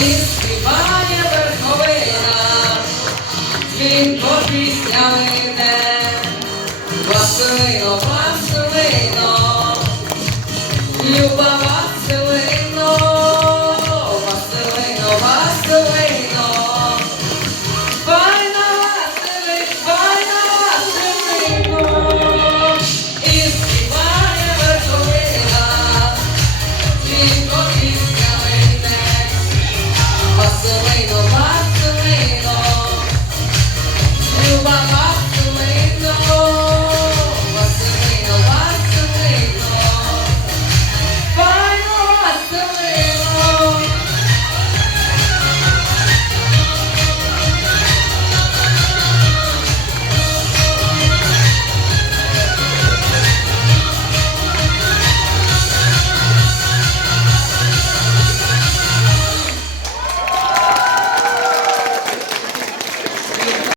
і співає верховина, він по піснями йде, Василина.